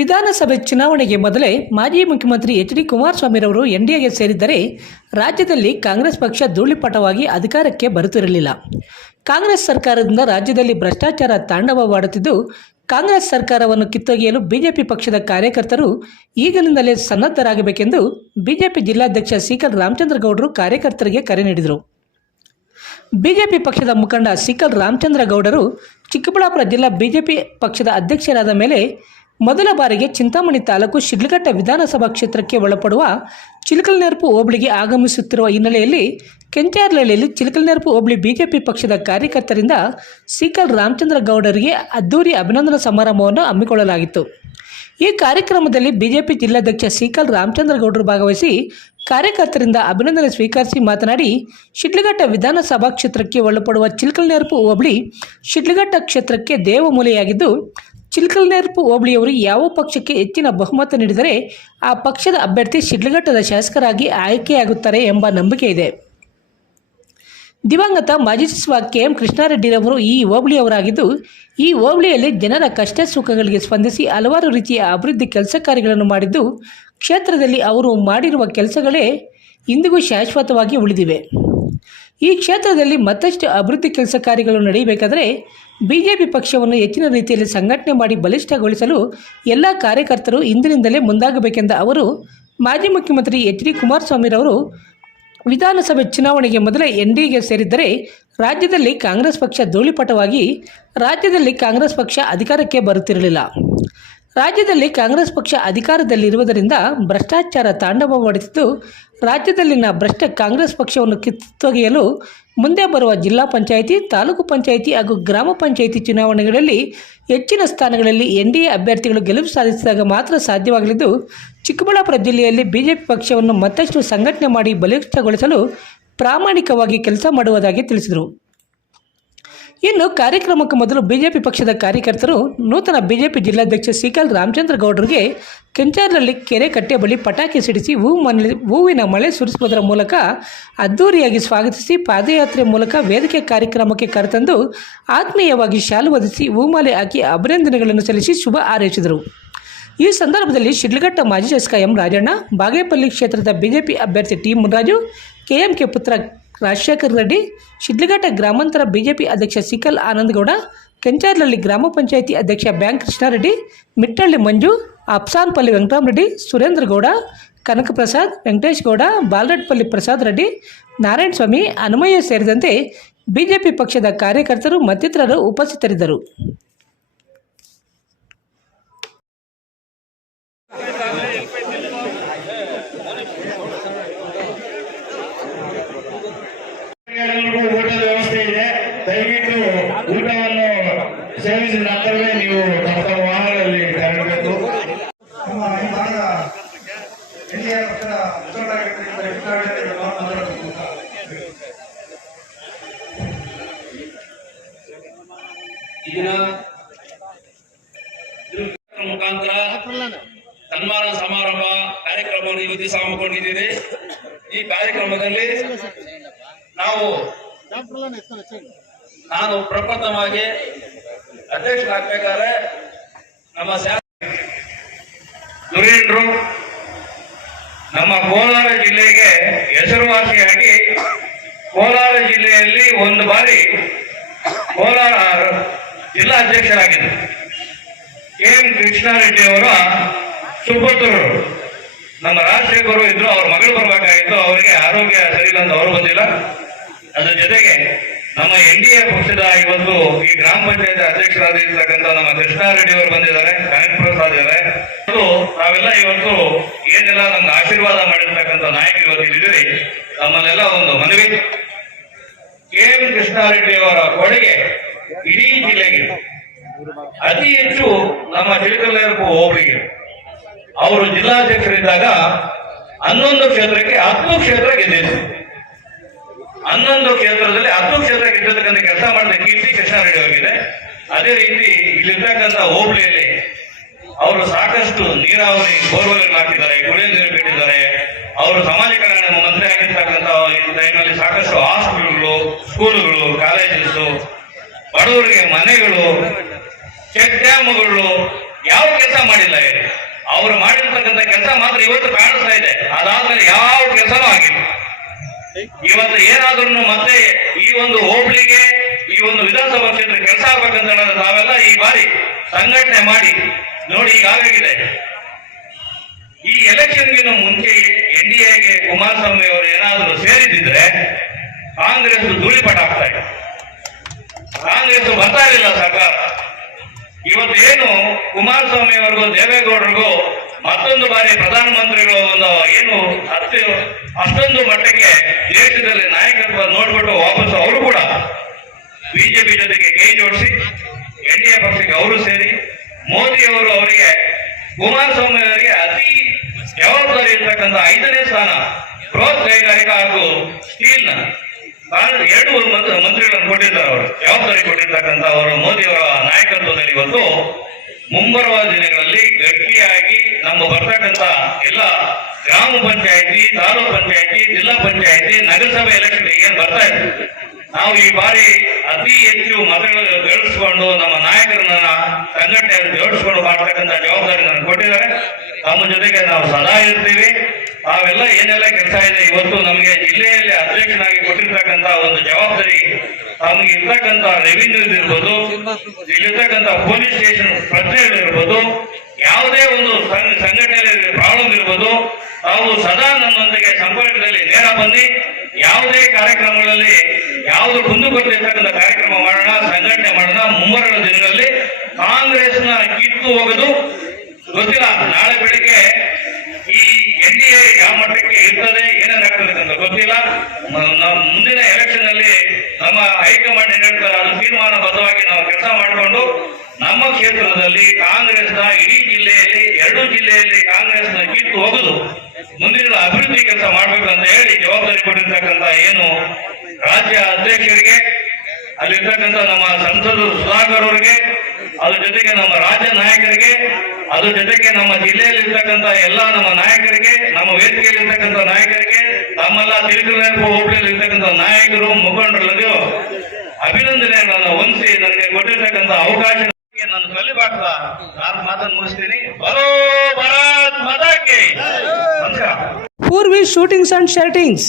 ವಿಧಾನಸಭೆ ಚುನಾವಣೆಗೆ ಮೊದಲೇ ಮಾಜಿ ಮುಖ್ಯಮಂತ್ರಿ ಎಚ್ ಡಿ ಕುಮಾರಸ್ವಾಮಿರವರು ಎನ್ಡಿಎಗೆ ಸೇರಿದ್ದರೆ ರಾಜ್ಯದಲ್ಲಿ ಕಾಂಗ್ರೆಸ್ ಪಕ್ಷ ಧೂಳಿಪಟವಾಗಿ ಅಧಿಕಾರಕ್ಕೆ ಬರುತ್ತಿರಲಿಲ್ಲ. ಕಾಂಗ್ರೆಸ್ ಸರ್ಕಾರದಿಂದ ರಾಜ್ಯದಲ್ಲಿ ಭ್ರಷ್ಟಾಚಾರ ತಾಂಡವವಾಡುತ್ತಿದ್ದು, ಕಾಂಗ್ರೆಸ್ ಸರ್ಕಾರವನ್ನು ಕಿತ್ತೊಗೆಯಲು ಬಿಜೆಪಿ ಪಕ್ಷದ ಕಾರ್ಯಕರ್ತರು ಈಗಲಿಂದಲೇ ಸನ್ನದ್ಧರಾಗಬೇಕೆಂದು ಬಿಜೆಪಿ ಜಿಲ್ಲಾಧ್ಯಕ್ಷ ಸಿಕಲ್ ರಾಮಚಂದ್ರಗೌಡರು ಕಾರ್ಯಕರ್ತರಿಗೆ ಕರೆ ನೀಡಿದರು. ಬಿಜೆಪಿ ಪಕ್ಷದ ಮುಖಂಡ ಸಿಕಲ್ ರಾಮಚಂದ್ರ ಗೌಡರು ಚಿಕ್ಕಬಳ್ಳಾಪುರ ಜಿಲ್ಲಾ ಬಿಜೆಪಿ ಪಕ್ಷದ ಅಧ್ಯಕ್ಷರಾದ ಮೇಲೆ ಮೊದಲ ಬಾರಿಗೆ ಚಿಂತಾಮಣಿ ತಾಲೂಕು ಶಿಡ್ಲಘಟ್ಟ ವಿಧಾನಸಭಾ ಕ್ಷೇತ್ರಕ್ಕೆ ಒಳಪಡುವ ಚಿಲಕಲ್ನೆರಪು ಹೋಬಳಿಗೆ ಆಗಮಿಸುತ್ತಿರುವ ಹಿನ್ನೆಲೆಯಲ್ಲಿ ಕೆಂಚಾರ್ಲಹಳ್ಳಿಯಲ್ಲಿ ಚಿಲಕಲ್ನೆರಪು ಹೋಬಳಿ ಬಿಜೆಪಿ ಪಕ್ಷದ ಕಾರ್ಯಕರ್ತರಿಂದ ಸಿಕಲ್ ರಾಮಚಂದ್ರ ಗೌಡರಿಗೆ ಅದ್ದೂರಿ ಅಭಿನಂದನಾ ಸಮಾರಂಭವನ್ನು ಹಮ್ಮಿಕೊಳ್ಳಲಾಗಿತ್ತು. ಈ ಕಾರ್ಯಕ್ರಮದಲ್ಲಿ ಬಿಜೆಪಿ ಜಿಲ್ಲಾಧ್ಯಕ್ಷ ಸಿಕಲ್ ರಾಮಚಂದ್ರ ಗೌಡರು ಭಾಗವಹಿಸಿ ಕಾರ್ಯಕರ್ತರಿಂದ ಅಭಿನಂದನೆ ಸ್ವೀಕರಿಸಿ ಮಾತನಾಡಿ, ಶಿಡ್ಲಘಟ್ಟ ವಿಧಾನಸಭಾ ಕ್ಷೇತ್ರಕ್ಕೆ ಒಳಪಡುವ ಚಿಲ್ಕಲ್ನೆರಪು ಹೋಬಳಿ ಶಿಡ್ಲಘಟ್ಟ ಕ್ಷೇತ್ರಕ್ಕೆ ದೇವಮೂಲೆಯಾಗಿದ್ದು ಚಿಲ್ಕಲ್ನೆರಪು ಹೋಬಳಿಯವರು ಯಾವ ಪಕ್ಷಕ್ಕೆ ಹೆಚ್ಚಿನ ಬಹುಮತ ನೀಡಿದರೆ ಆ ಪಕ್ಷದ ಅಭ್ಯರ್ಥಿ ಶಿಡ್ಲಘಟ್ಟದ ಶಾಸಕರಾಗಿ ಆಯ್ಕೆಯಾಗುತ್ತಾರೆ ಎಂಬ ನಂಬಿಕೆ ಇದೆ. ದಿವಂಗತ ಮಾಜಿ ಸಚಿವ ಕೆ ಎಂ ಕೃಷ್ಣಾರೆಡ್ಡಿರವರು ಈ ಹೋಬಳಿಯವರಾಗಿದ್ದು, ಈ ಹೋಬಳಿಯಲ್ಲಿ ಜನರ ಕಷ್ಟ ಸುಖಗಳಿಗೆ ಸ್ಪಂದಿಸಿ ಹಲವಾರು ರೀತಿಯ ಅಭಿವೃದ್ಧಿ ಕೆಲಸ ಕಾರ್ಯಗಳನ್ನು ಮಾಡಿದ್ದು, ಕ್ಷೇತ್ರದಲ್ಲಿ ಅವರು ಮಾಡಿರುವ ಕೆಲಸಗಳೇ ಇಂದಿಗೂ ಶಾಶ್ವತವಾಗಿ ಉಳಿದಿವೆ. ಈ ಕ್ಷೇತ್ರದಲ್ಲಿ ಮತ್ತಷ್ಟು ಅಭಿವೃದ್ಧಿ ಕೆಲಸ ಕಾರ್ಯಗಳು ನಡೆಯಬೇಕಾದರೆ ಬಿಜೆಪಿ ಪಕ್ಷವನ್ನು ಹೆಚ್ಚಿನ ರೀತಿಯಲ್ಲಿ ಸಂಘಟನೆ ಮಾಡಿ ಬಲಿಷ್ಠಗೊಳಿಸಲು ಎಲ್ಲ ಕಾರ್ಯಕರ್ತರು ಇಂದಿನಿಂದಲೇ ಮುಂದಾಗಬೇಕೆಂದ ಅವರು ಮಾಜಿ ಮುಖ್ಯಮಂತ್ರಿ ಎಚ್ ಡಿ ಕುಮಾರಸ್ವಾಮಿರವರು ವಿಧಾನಸಭೆ ಚುನಾವಣೆಗೆ ಮೊದಲೇ ಎನ್ ಡಿಗೆ ಸೇರಿದ್ದರೆ ರಾಜ್ಯದಲ್ಲಿ ಕಾಂಗ್ರೆಸ್ ಪಕ್ಷ ಧೂಳಿಪಟವಾಗಿ ರಾಜ್ಯದಲ್ಲಿ ಕಾಂಗ್ರೆಸ್ ಪಕ್ಷ ಅಧಿಕಾರಕ್ಕೆ ಬರುತ್ತಿರಲಿಲ್ಲ. ರಾಜ್ಯದಲ್ಲಿ ಕಾಂಗ್ರೆಸ್ ಪಕ್ಷ ಅಧಿಕಾರದಲ್ಲಿರುವುದರಿಂದ ಭ್ರಷ್ಟಾಚಾರ ತಾಂಡವವಾಡುತ್ತಿದ್ದು ರಾಜ್ಯದಲ್ಲಿನ ಭ್ರಷ್ಟ ಕಾಂಗ್ರೆಸ್ ಪಕ್ಷವನ್ನು ಕಿತ್ತೊಗೆಯಲು ಮುಂದೆ ಬರುವ ಜಿಲ್ಲಾ ಪಂಚಾಯಿತಿ, ತಾಲೂಕು ಪಂಚಾಯಿತಿ ಹಾಗೂ ಗ್ರಾಮ ಪಂಚಾಯಿತಿ ಚುನಾವಣೆಗಳಲ್ಲಿ ಹೆಚ್ಚಿನ ಸ್ಥಾನಗಳಲ್ಲಿ ಎನ್ ಅಭ್ಯರ್ಥಿಗಳು ಗೆಲುವು ಸಾಧಿಸಿದಾಗ ಮಾತ್ರ ಸಾಧ್ಯವಾಗಲಿದ್ದು, ಚಿಕ್ಕಬಳ್ಳಾಪುರ ಜಿಲ್ಲೆಯಲ್ಲಿ ಬಿಜೆಪಿ ಪಕ್ಷವನ್ನು ಮತ್ತಷ್ಟು ಸಂಘಟನೆ ಮಾಡಿ ಬಲಿಷ್ಠಗೊಳಿಸಲು ಪ್ರಾಮಾಣಿಕವಾಗಿ ಕೆಲಸ ಮಾಡುವುದಾಗಿ ತಿಳಿಸಿದರು. ಇನ್ನು ಕಾರ್ಯಕ್ರಮಕ್ಕೆ ಮೊದಲು ಬಿಜೆಪಿ ಪಕ್ಷದ ಕಾರ್ಯಕರ್ತರು ನೂತನ ಬಿಜೆಪಿ ಜಿಲ್ಲಾಧ್ಯಕ್ಷ ಸಿಕಲ್ ರಾಮಚಂದ್ರ ಗೌಡರಿಗೆ ಕೆಂಚಾರ್ನಲ್ಲಿ ಕೆರೆ ಕಟ್ಟೆ ಬಳಿ ಪಟಾಕಿ ಸಿಡಿಸಿ ಹೂ ಮನೆ, ಹೂವಿನ ಮಳೆ ಸುರಿಸುವುದರ ಮೂಲಕ ಅದ್ದೂರಿಯಾಗಿ ಸ್ವಾಗತಿಸಿ ಪಾದಯಾತ್ರೆ ಮೂಲಕ ವೇದಿಕೆ ಕಾರ್ಯಕ್ರಮಕ್ಕೆ ಕರೆತಂದು ಆತ್ಮೀಯವಾಗಿ ಶಾಲು ಒದಿಸಿ ಹೂಮಾಲೆ ಹಾಕಿ ಅಭಿನಂದನೆಗಳನ್ನು ಸಲ್ಲಿಸಿ ಶುಭ ಹಾರೈಸಿದರು. ಈ ಸಂದರ್ಭದಲ್ಲಿ ಶಿಡ್ಲಘಟ್ಟ ಮಾಜಿ ಶಾಸಕ ಎಂ ರಾಜಣ್ಣ, ಬಾಗೇಪಲ್ಲಿ ಕ್ಷೇತ್ರದ ಬಿಜೆಪಿ ಅಭ್ಯರ್ಥಿ ಟಿ ಮುನ್ರಾಜು ಕೆಎಂಕೆ ಪುತ್ರ ರಾಜಶೇಖರ್ ರೆಡ್ಡಿ, ಶಿಡ್ಲಘಟ್ಟ ಗ್ರಾಮಾಂತರ ಬಿಜೆಪಿ ಅಧ್ಯಕ್ಷ ಸಿಕಲ್ ಆನಂದಗೌಡ ಕೆಂಚಾರ್ಲಹಳ್ಳಿ ಗ್ರಾಮ ಪಂಚಾಯಿತಿ ಅಧ್ಯಕ್ಷ ಬ್ಯಾಂಕ್ ಕೃಷ್ಣಾರೆಡ್ಡಿ ಮಿಟ್ಟಳ್ಳಿ ಮಂಜು, ಅಪ್ಸಾನ್ಪಲ್ಲಿ ವೆಂಕಟರಾಮರೆಡ್ಡಿ ಸುರೇಂದ್ರ ಗೌಡ ಕನಕಪ್ರಸಾದ್ ವೆಂಕಟೇಶ್ ಗೌಡ ಬಾಲರೆಡ್ಪಲ್ಲಿ ಪ್ರಸಾದ್ ರೆಡ್ಡಿ ನಾರಾಯಣ ಸ್ವಾಮಿ ಹನುಮಯ್ಯ ಸೇರಿದಂತೆ ಬಿಜೆಪಿ ಪಕ್ಷದ ಕಾರ್ಯಕರ್ತರು ಮತ್ತಿತರರು ಉಪಸ್ಥಿತರಿದ್ದರು. ಊಟದ ವ್ಯವಸ್ಥೆ ಇದೆ. ದಯವಿಟ್ಟು ಊಟವನ್ನು ಸೇವಿಸಿದ ನಂತರವೇ ನೀವು ತಮ್ಮ ತಮ್ಮ ವಾಹನಗಳಲ್ಲಿ ತೆರಳಬೇಕು. ನಮ್ಮ ಈ ಭಾಗದ ಎನ್ಡಿಎ ಪಕ್ಷದ ಮುಖಂಡರಾಗಿರ್ತಕ್ಕಂಥ ಕೃಷ್ಣಾರೆಡ್ಡಿ ಅವರು ಮಾತನಾಡಬೇಕು ಅಂತ ಇದನ್ನ ಮುಖಾಂತರ ಸನ್ಮಾನ ಸಮಾರಂಭ ಕಾರ್ಯಕ್ರಮವನ್ನು ಈ ದಿವಸ ಹಮ್ಮಿಕೊಂಡಿದ್ದೀರಿ ಈ ಕಾರ್ಯಕ್ರಮದಲ್ಲಿ ನಾವು ನಾನು ಪ್ರಪ್ರಥಮವಾಗಿ ಅಧ್ಯಕ್ಷರಾಗಬೇಕಾದ್ರೆ ನಮ್ಮ ದುರೀಂದ್ರು ನಮ್ಮ ಕೋಲಾರ ಜಿಲ್ಲೆಗೆ ಹೆಸರುವಾಸಿಯಾಗಿ ಕೋಲಾರ ಜಿಲ್ಲೆಯಲ್ಲಿ ಒಂದು ಬಾರಿ ಕೋಲಾರ ಜಿಲ್ಲಾಧ್ಯಕ್ಷರಾಗಿದ್ದರು ಕೆ ಎಂ ಕೃಷ್ಣಾರೆಡ್ಡಿ ಅವರ ಸುಪುತ್ರರು. ನಮ್ಮ ರಾಜಶೇಖರು ಇದ್ರು, ಅವ್ರ ಮಗಳು ಬರಬೇಕಾಗಿತ್ತು, ಅವರಿಗೆ ಆರೋಗ್ಯ ಸರಿ ಅಂತ ಅವರು ಬಂದಿಲ್ಲ. ಅದ್ರ ಜೊತೆಗೆ ನಮ್ಮ ಎನ್ ಡಿ ಎ ಪಕ್ಷದ ಇವತ್ತು ಈ ಗ್ರಾಮ ಪಂಚಾಯತ್ ಅಧ್ಯಕ್ಷರಾಗಿರ್ತಕ್ಕಂಥ ನಮ್ಮ ಕೃಷ್ಣಾರೆಡ್ಡಿ ಅವರು ಬಂದಿದ್ದಾರೆ ಕನಕ್ ಪ್ರಸಾದ್ ಇದ್ದಾರೆ. ನಾವೆಲ್ಲ ಇವತ್ತು ಏನೆಲ್ಲ ನಮ್ಗೆ ಆಶೀರ್ವಾದ ಮಾಡಿರ್ತಕ್ಕಂಥ ನಾಯಕ ಇವತ್ತು ಇಲ್ಲಿದ್ದೀರಿ, ನಮ್ಮನ್ನೆಲ್ಲ ಒಂದು ಮನವಿ. ಕೆ ಎಂ ಕೃಷ್ಣಾರೆಡ್ಡಿ ಅವರ ಕೊಡುಗೆ ಇಡೀ ಜಿಲ್ಲೆಗೆ. ಅತಿ ಹೆಚ್ಚು ನಮ್ಮ ಚಿಳಕಲ್ಲೇರಪ್ಪು ಹೋಬಳಿಗೆ ಅವರು ಜಿಲ್ಲಾಧ್ಯಕ್ಷರಿದ್ದಾಗ ಹನ್ನೊಂದು ಕ್ಷೇತ್ರಕ್ಕೆ, ಹತ್ತು ಕ್ಷೇತ್ರ ಗೆದ್ದಿದ್ರು. ಹನ್ನೊಂದು ಕ್ಷೇತ್ರದಲ್ಲಿ, ಹತ್ತು ಕ್ಷೇತ್ರ ಗೆದ್ದತಕ್ಕಂಥ ಕೆಲಸ ಮಾಡಿದ ಕೀರ್ತಿ ಕೃಷ್ಣಾರೆಡ್ಡಿ ಅವರಿಗೆ ಅದೇ ರೀತಿ ಇಲ್ಲಿರ್ತಕ್ಕಂಥ ಹೋಬಳಿಯಲ್ಲಿ ಅವರು ಸಾಕಷ್ಟು ನೀರಾವರಿ ಬೋರ್ವೆಲ್ ಹಾಕಿದ್ದಾರೆ ಕುಡಿಯೋ ನೀರು ಬಿಟ್ಟಿದ್ದಾರೆ. ಅವರು ಸಮಾಜ ಕಲ್ಯಾಣ ಮಂತ್ರಿ ಆಗಿರ್ತಕ್ಕಂಥ ಟೈಮಲ್ಲಿ ಸಾಕಷ್ಟು ಹಾಸ್ಪಿಟಲ್ಗಳು, ಸ್ಕೂಲುಗಳು ಕಾಲೇಜಸ್ ಬಡವರಿಗೆ ಮನೆಗಳು, ಚೆಕ್ ಡ್ಯಾಮ್ಗಳು ಯಾವ ಕೆಲಸ ಮಾಡಿಲ್ಲ ಅವರು ಮಾಡಿರ್ತಕ್ಕಂಥ ಕೆಲಸ ಮಾತ್ರ ಇವತ್ತು ಕಾಣಿಸ್ತಾ ಇದೆ. ಅದಾದ್ಮೇಲೆ ಯಾವ ಕೆಲಸನೂ ಆಗಿಲ್ಲ. ಇವತ್ತು ಏನಾದ್ರೂ ಮತ್ತೆ ಈ ಒಂದು ಹೋಬಳಿಗೆ, ಈ ಒಂದು ವಿಧಾನಸಭಾ ಕ್ಷೇತ್ರ ಕೆಲಸ ಆಗ್ಬೇಕಂತ ನಾವೆಲ್ಲ ಈ ಬಾರಿ ಸಂಘಟನೆ ಮಾಡಿ ನೋಡಿ ಈಗ ಆಗಾಗಿದೆ. ಈ ಎಲೆಕ್ಷನ್ಗಿನ ಮುಂಚೆ ಎನ್ ಡಿ ಎಗೆ ಕುಮಾರಸ್ವಾಮಿ ಅವರು ಏನಾದರೂ ಸೇರಿದ್ರೆ ಕಾಂಗ್ರೆಸ್ ಧೂಳಿಪಟ ಆಗ್ತಾ ಇದೆ. ಕಾಂಗ್ರೆಸ್ ಬರ್ತಾ ಇರಲಿಲ್ಲ ಸರ್ಕಾರ. ಇವತ್ತು ಏನು ಕುಮಾರಸ್ವಾಮಿ ಅವರಿಗೂ, ದೇವೇಗೌಡರಿಗೂ ಮತ್ತೊಂದು ಬಾರಿ ಪ್ರಧಾನಮಂತ್ರಿಗಳು ಒಂದು ಏನು ಅಷ್ಟು ಅಷ್ಟೊಂದು ಮಟ್ಟಕ್ಕೆ ದೇಶದಲ್ಲಿ ನಾಯಕತ್ವ ನೋಡ್ಬಿಟ್ಟು ವಾಪಸ್ ಅವರು ಕೂಡ ಬಿಜೆಪಿ ಜೊತೆಗೆ ಕೈ ಜೋಡಿಸಿ, ಎನ್ ಡಿ ಎ ಪಕ್ಷಕ್ಕೆ ಅವರು ಸೇರಿ, ಮೋದಿ ಅವರು ಅವರಿಗೆ, ಕುಮಾರಸ್ವಾಮಿ ಅವರಿಗೆ ಅತಿ ಜವಾಬ್ದಾರಿ ಇರ್ತಕ್ಕಂಥ ಐದನೇ ಸ್ಥಾನ ಬೃಹತ್ ಕೈಗಾರಿಕಾ ಹಾಗೂ ಸ್ಟೀಲ್ನ ಎರಡು ಮಂತ್ರಿ ಮಂತ್ರಿಗಳನ್ನು ಕೊಟ್ಟಿದ್ದಾರೆ ಅವರು. ಜವಾಬ್ದಾರಿ ಕೊಟ್ಟಿರ್ತಕ್ಕಂಥ ಅವರು ಮೋದಿ ಅವರ ನಾಯಕತ್ವದಲ್ಲಿ ಇವತ್ತು ಮುಂಬರುವ ದಿನಗಳಲ್ಲಿ ಗಟ್ಟಿಯಾಗಿ ನಮ್ಮ ಬರ್ತಕ್ಕಂತ ಎಲ್ಲ ಗ್ರಾಮ ಪಂಚಾಯತಿ, ತಾಲೂಕು ಪಂಚಾಯತಿ, ಜಿಲ್ಲಾ ಪಂಚಾಯತಿ, ನಗರಸಭೆ ಎಲೆಕ್ಷನ್ ಏನ್ ಬರ್ತಾ ಇದೆ ನಾವು ಈ ಬಾರಿ ಅತಿ ಹೆಚ್ಚು ಮತಗಳನ್ನು ಗಳಿಸ್ಕೊಂಡು ನಮ್ಮ ನಾಯಕರನ್ನ ಸಂಘಟನೆಯನ್ನು ಜೋಡಿಸ್ಕೊಂಡು ಮಾಡ್ತಕ್ಕಂಥ ಜವಾಬ್ದಾರಿ ಕೊಟ್ಟಿದ್ದಾರೆ. ತಮ್ಮ ಜೊತೆಗೆ ನಾವು ಸದಾ ಇರ್ತೀವಿ. ನಾವೆಲ್ಲ ಏನೆಲ್ಲ ಕೆಲಸ ಇದೆ, ಇವತ್ತು ನಮಗೆ ಜಿಲ್ಲೆಯಲ್ಲಿ ಅಧ್ಯಕ್ಷನಾಗಿ ಕೊಟ್ಟಿರ್ತಕ್ಕಂಥ ಒಂದು ಜವಾಬ್ದಾರಿ ತಮಗೆ ಇರ್ತಕ್ಕಂಥ ರೆವಿನ್ಯೂ ಇರ್ಬೋದು ಇಲ್ಲಿರ್ತಕ್ಕಂಥ ಪೊಲೀಸ್ ಸ್ಟೇಷನ್ ಪ್ರಶ್ನೆಗಳಿರ್ಬೋದು ಯಾವುದೇ ಒಂದು ಸಂಘ- ಸಂಘಟನೆಯಲ್ಲಿ ಪ್ರಾಬ್ಲಮ್ ಇರ್ಬೋದು ತಾವು ಸದಾ ನನ್ನೊಂದಿಗೆ ಸಂಪರ್ಕದಲ್ಲಿ ನೇರ ಬಂದು ಯಾವುದೇ ಕಾರ್ಯಕ್ರಮಗಳಲ್ಲಿ ಯಾವುದು ಕುಂದುಕೊಟ್ಟಿರ್ತಕ್ಕಂಥ ಕಾರ್ಯಕ್ರಮ ಮಾಡೋಣ, ಸಂಘಟನೆ ಮಾಡೋಣ, ಮುಂಬರುವ ದಿನಗಳಲ್ಲಿ ಕಾಂಗ್ರೆಸ್ನ ಕಿತ್ತು ಹೋಗೋದು ಗೊತ್ತಿಲ್ಲ. ನಾಳೆ ಬೆಳಿಗ್ಗೆ ಈ ಎನ್ ಡಿ ಎ ಯಾವ ಮಟ್ಟಕ್ಕೆ ಇರ್ತದೆ ಏನೇನಾಗ್ತದೆ ಅಂತ ಗೊತ್ತಿಲ್ಲ. ನಮ್ಮ ಮುಂದಿನ ಎಲೆಕ್ಷನ್ ಅಲ್ಲಿ ನಮ್ಮ ಹೈಕಮಾಂಡ್ ಏನ್ ಹೇಳ್ತಾರೆ, ಅದು ತೀರ್ಮಾನಬದ್ಧವಾಗಿ ನಾವು ಕೆಲಸ ಮಾಡಿಕೊಂಡು ನಮ್ಮ ಕ್ಷೇತ್ರದಲ್ಲಿ ಕಾಂಗ್ರೆಸ್ನ ಇಡೀ ಜಿಲ್ಲೆಯಲ್ಲಿ, ಎರಡು ಜಿಲ್ಲೆಯಲ್ಲಿ ಕಾಂಗ್ರೆಸ್ನ ಕಿತ್ತು ಹೋಗುದು ಮುಂದಿನ ಅಭಿವೃದ್ಧಿ ಕೆಲಸ ಮಾಡ್ಬೇಕು ಅಂತ ಹೇಳಿ ಜವಾಬ್ದಾರಿ ಕೊಟ್ಟಿರ್ತಕ್ಕಂಥ ಏನು ರಾಜ್ಯ ಅಧ್ಯಕ್ಷರಿಗೆ ಅಲ್ಲಿರ್ತಕ್ಕಂಥ ನಮ್ಮ ಸಂಸದರು ಸುಧಾಕರ್ ಅವರಿಗೆ, ಅದ್ರ ಜೊತೆಗೆ ನಮ್ಮ ರಾಜ್ಯ ನಾಯಕರಿಗೆ, ಅದ್ರ ಜೊತೆಗೆ ನಮ್ಮ ಜಿಲ್ಲೆಯಲ್ಲಿ ಇರ್ತಕ್ಕಂಥ ಎಲ್ಲ ನಮ್ಮ ನಾಯಕರಿಗೆ, ನಮ್ಮ ವೇದಿಕೆಯಲ್ಲಿ ಇರ್ತಕ್ಕಂಥ ನಾಯಕರಿಗೆ, ತಮ್ಮೆಲ್ಲ ತಿರುಗುಲೇರ್ಪು ಹೋಬಳಿಯಲ್ಲಿ ಇರ್ತಕ್ಕಂಥ ನಾಯಕರು ಮುಖಂಡರಲ್ಲದೆಯೋ ಅಭಿನಂದನೆಗಳನ್ನು ಹೊಂದಿಸಿ ನನಗೆ ಕೊಟ್ಟಿರ್ತಕ್ಕಂಥ ಅವಕಾಶ ನಾನು ಕಲಿಬಾರ್ದ. ನಾನು ಮಾತನ್ನು ಮುಗಿಸ್ತೀನಿ. ಬರೋ ನಮಸ್ಕಾರ. Poorvi suitings and shirtings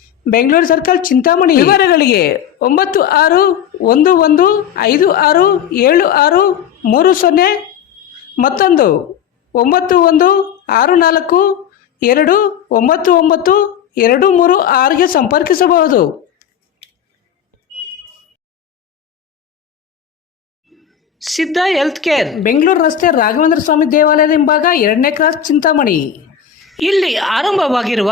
Bengaluru circle Chintamani. ವಿವರಗಳಿಗೆ ಒಂಬತ್ತು ಆರು ಒಂದು ಒಂದು ಐದು ಆರು ಏಳು ಆರು ಮೂರು ಸೊನ್ನೆ ಮತ್ತೊಂದು ಒಂಬತ್ತು ಒಂದು ಆರು ನಾಲ್ಕು ಎರಡು ಒಂಬತ್ತು ಒಂಬತ್ತು ಎರಡು ಮೂರು ಆರಿಗೆ ಸಂಪರ್ಕಿಸಬಹುದು. ಸಿದ್ಧ ಹೆಲ್ತ್ ಕೇರ್. ಬೆಂಗಳೂರು ರಸ್ತೆ ರಾಘವೇಂದ್ರ ಸ್ವಾಮಿ ದೇವಾಲಯದ ಹಿಂಭಾಗ ಎರಡನೇ ಕ್ರಾಸ್ ಚಿಂತಾಮಣಿ. ಇಲ್ಲಿ ಆರಂಭವಾಗಿರುವ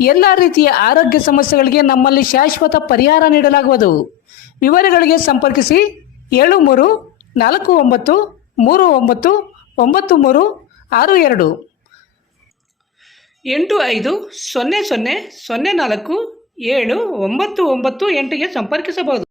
ಎಲ್ಲ ರೀತಿಯ ಆರೋಗ್ಯ ಸಮಸ್ಯೆಗಳಿಗೆ ನಮ್ಮಲ್ಲಿ ಶಾಶ್ವತ ಪರಿಹಾರ ನೀಡಲಾಗುವುದು. ವಿವರಗಳಿಗೆ ಸಂಪರ್ಕಿಸಿ ಏಳು ಮೂರು ನಾಲ್ಕು ಒಂಬತ್ತು ಮೂರು ಒಂಬತ್ತು ಒಂಬತ್ತು ಮೂರು ಆರು ಎರಡು. ಎಂಟು ಐದು ಸೊನ್ನೆ ಸೊನ್ನೆ ಸೊನ್ನೆ ನಾಲ್ಕು ಏಳು ಒಂಬತ್ತು ಒಂಬತ್ತು ಎಂಟಿಗೆ ಸಂಪರ್ಕಿಸಬಹುದು.